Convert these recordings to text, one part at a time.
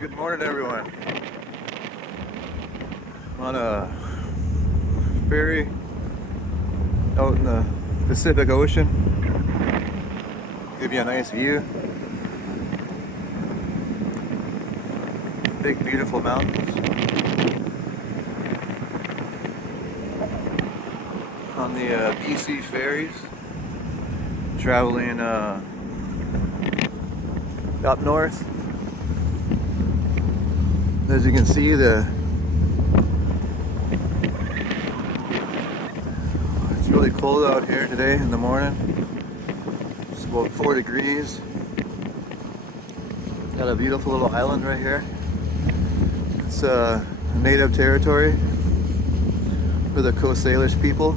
Good morning, everyone. I'm on a ferry out in the Pacific Ocean. Give you a nice view. Big, beautiful mountains. On the BC ferries, traveling up north. As you can see, it's really cold out here today in the morning. It's about 4 degrees. Got a beautiful little island right here. It's native territory for the Salish people.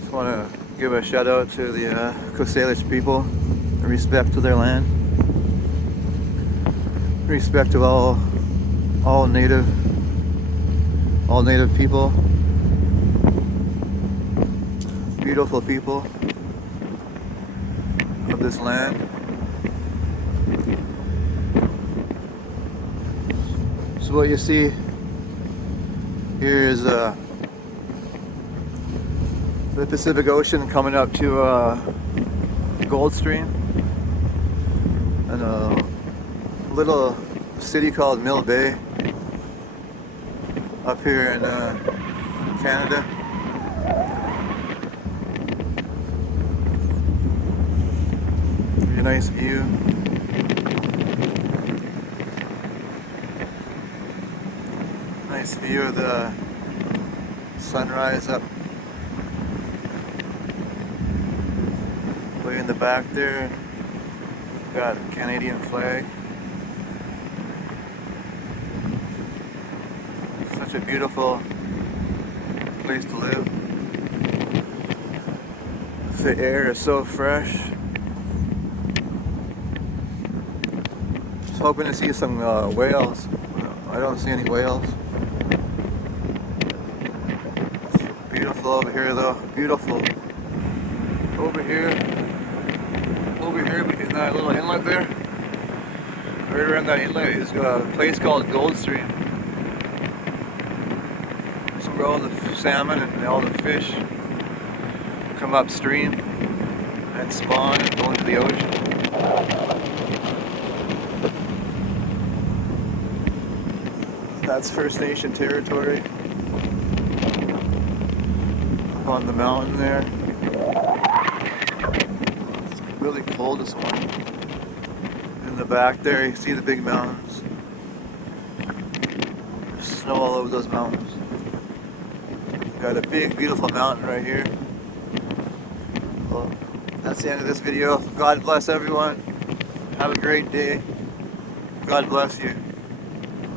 Just want to give a shout out to the Salish people. Respect to their land. Respect to all native people. Beautiful people of this land. So what you see here is the Pacific Ocean coming up to the Gold Stream, and a little city called Mill Bay up here in Canada. Pretty nice view. Nice view of the sunrise up way in the back there. Got a Canadian flag. Such a beautiful place to live. The air is so fresh. Just hoping to see some whales. I don't see any whales. Beautiful over here though. Beautiful. Over here in that little inlet there. Right around that inlet is a place called Gold Stream. That's where all the salmon and all the fish come upstream and spawn and go into the ocean. That's First Nation territory. Up on the mountain there. It's really cold this morning. In the back there, you see the big mountains. There's snow all over those mountains. Got a big, beautiful mountain right here. Well, that's the end of this video. God bless everyone. Have a great day. God bless you.